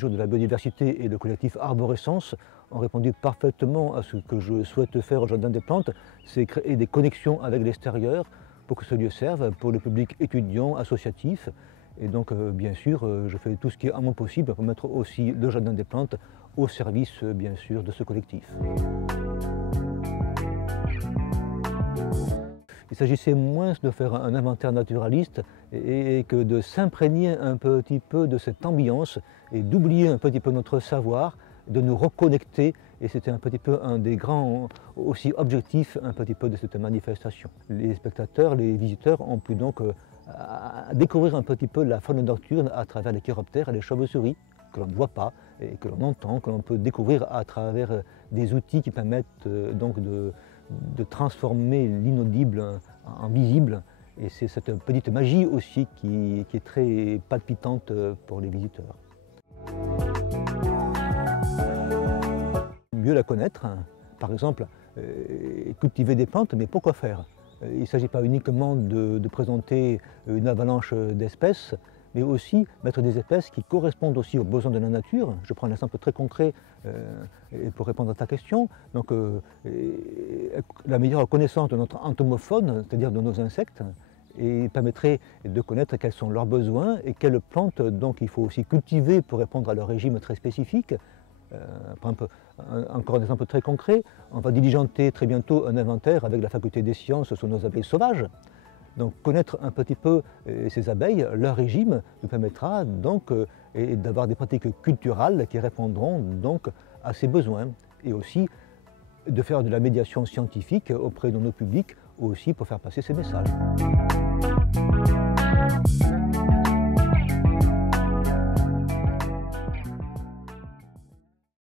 jour de la biodiversité et le collectif Arborescence ont répondu parfaitement à ce que je souhaite faire au Jardin des Plantes, c'est créer des connexions avec l'extérieur pour que ce lieu serve pour le public étudiant, associatif. Et donc, bien sûr, je fais tout ce qui est à mon possible pour mettre aussi le Jardin des Plantes au service, bien sûr, de ce collectif. Il s'agissait moins de faire un inventaire naturaliste et que de s'imprégner un petit peu de cette ambiance et d'oublier un petit peu notre savoir, de nous reconnecter. Et c'était un petit peu un des grands aussi objectifs un petit peu de cette manifestation. Les spectateurs, les visiteurs ont pu donc découvrir un petit peu la faune nocturne à travers les chiroptères et les chauves-souris que l'on ne voit pas et que l'on entend, que l'on peut découvrir à travers des outils qui permettent donc de transformer l'inaudible en visible. Et c'est cette petite magie aussi qui est très palpitante pour les visiteurs. Mieux la connaître, par exemple, cultiver des plantes, mais pourquoi faire? Il ne s'agit pas uniquement de présenter une avalanche d'espèces, mais aussi mettre des espèces qui correspondent aussi aux besoins de la nature. Je prends un exemple très concret pour répondre à ta question. Donc, la meilleure connaissance de notre entomofaune, c'est-à-dire de nos insectes, et permettrait de connaître quels sont leurs besoins et quelles plantes donc, il faut aussi cultiver pour répondre à leur régime très spécifique. Par exemple, encore un exemple très concret, on va diligenter très bientôt un inventaire avec la faculté des sciences sur nos abeilles sauvages. Donc connaître un petit peu ces abeilles, leur régime, nous permettra donc d'avoir des pratiques culturales qui répondront donc à ces besoins et aussi de faire de la médiation scientifique auprès de nos publics aussi pour faire passer ces messages.